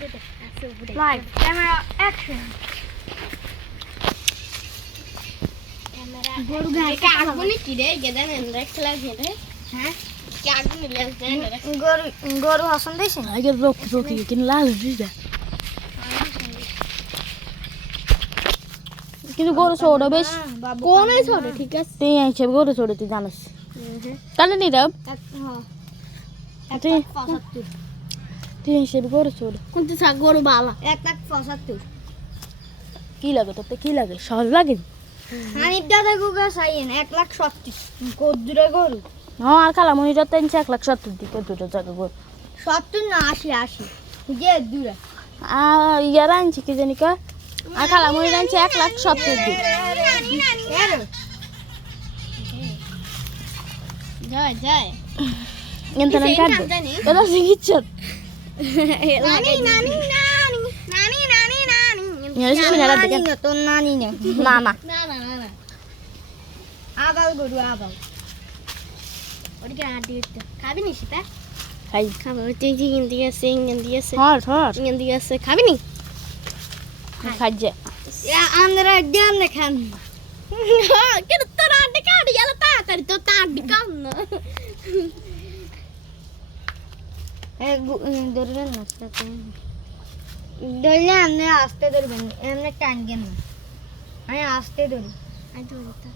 Live. Camera action. গরু গায়ে আগুনে কি রে গেদান রাখলা ঘেরে হ্যাঁ কি আগুনে লেছে গরু গরু হাসন দিছেন আগে রোকি কিন লাল দিদা কিন্তু গরু ছোট বেশ কোনে ছোট ঠিক আছে তুই আইছে গরু ছোট তুই জানিস কালে নি দাও তুই হিসেবে গরু ছোট কোনতে থাক গরু বালা 1,75,000 কি লাগে তোতে কি লাগে সহজ লাগে হানিফ দাদা গুগা চাইয়েন 1,70,000 কদ্দুরে গরু হ্যাঁ আর খালা মনিটা 1,70,000 দিকে দুটো জায়গা গরু 70 না 80 যে দূরে ইয়ার আনছি কি জানি কা আর খালা মনিটা আনছি 1,70,000 দি যায় যায় এনতে না কাটবে এটা সিগিচ্ছত নানি নানি নানি নানি নানি নানি ইয়ার শুনে না দেখে নানি তো নানি না না না না না না না আবাল গরু আবাল ওদিকে আড্ডি দিতে খাবি নি সেটা খাই খাবো তুই চিকেন দিয়েছে ইঞ্জিন দিয়েছে হর হর ইঞ্জিন দিয়েছে খাবি নি খাই যে আমরা জ্ঞান দেখান কিন্তু তোর আড্ডি কাটি গেল তাড়াতাড়ি তো তার আড্ডি কাম না ধরবেন না ধরলে আপনি আস্তে ধরবেন এমনি টানবেন না আমি আস্তে ধরি আই ধরতা